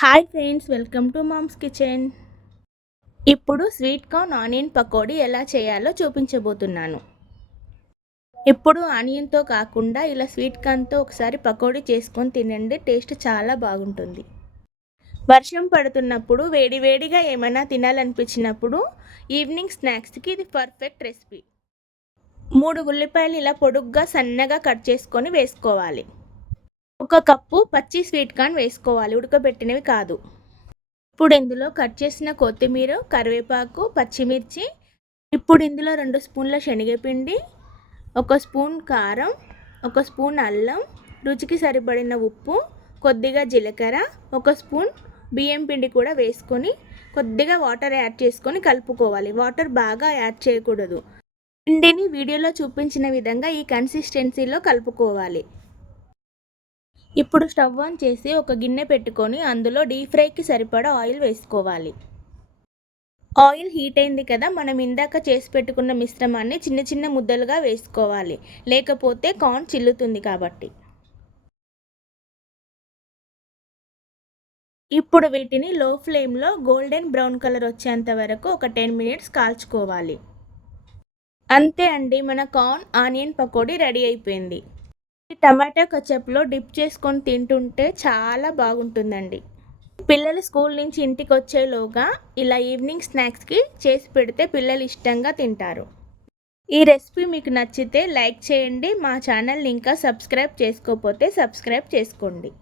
Hi friends, welcome to Mom's Kitchen. ఇప్పుడు sweet corn onion pakodi ఎలా చేయాలో చూపించబోతున్నాను. ఇప్పుడు ఆనియన్తో కాకుండా ఇలా స్వీట్ కార్న్తో ఒకసారి పకోడీ చేసుకొని తినండి, టేస్ట్ చాలా బాగుంటుంది. వర్షం పడుతున్నప్పుడు వేడివేడిగా ఏమైనా తినాలనిపించినప్పుడు ఈవినింగ్ స్నాక్స్కి ఇది పర్ఫెక్ట్ రెసిపీ. 3 ఉల్లిపాయలు ఇలా పొడుగ్గా సన్నగా కట్ చేసుకొని వేసుకోవాలి. 1 కప్పు పచ్చి స్వీట్ కార్న్ వేసుకోవాలి, ఉడకబెట్టినవి కాదు. ఇప్పుడు ఇందులో కట్ చేసిన కొత్తిమీర, కరివేపాకు, పచ్చిమిర్చి. ఇప్పుడు ఇందులో 2 స్పూన్ల శనగపిండి, 1 స్పూన్ కారం, 1 స్పూన్ అల్లం, రుచికి సరిపడిన ఉప్పు, కొద్దిగా జీలకర్ర, 1 స్పూన్ బియ్యం పిండి కూడా వేసుకొని కొద్దిగా వాటర్ యాడ్ చేసుకొని కలుపుకోవాలి. వాటర్ బాగా యాడ్ చేయకూడదు. పిండిని వీడియోలో చూపించిన విధంగా ఈ కన్సిస్టెన్సీలో కలుపుకోవాలి. ఇప్పుడు స్టవ్ ఆన్ చేసి ఒక గిన్నె పెట్టుకొని అందులో డీప్ ఫ్రైకి సరిపడా ఆయిల్ వేసుకోవాలి. ఆయిల్ హీట్ అయింది కదా, మనం ఇందాక చేసి పెట్టుకున్న మిశ్రమాన్ని చిన్న చిన్న ముద్దలుగా వేసుకోవాలి, లేకపోతే కార్న్ చిల్లుతుంది కాబట్టి. ఇప్పుడు వీటిని లో ఫ్లేమ్లో గోల్డెన్ బ్రౌన్ కలర్ వచ్చేంత వరకు ఒక 10 మినిట్స్ కాల్చుకోవాలి. అంతే అండి, మన కార్న్ ఆనియన్ పకోడీ రెడీ అయిపోయింది. ఈ టమాటా కచప్లో డిప్ చేసుకొని తింటుంటే చాలా బాగుంటుందండి. పిల్లలు స్కూల్ నుంచి ఇంటికి వచ్చేలోగా ఇలా ఈవినింగ్ స్నాక్స్కి చేసి పెడితే పిల్లలు ఇష్టంగా తింటారు. ఈ రెసిపీ మీకు నచ్చితే లైక్ చేయండి. మా ఛానల్ని ఇంకా సబ్స్క్రైబ్ చేసుకోకపోతే సబ్స్క్రైబ్ చేసుకోండి.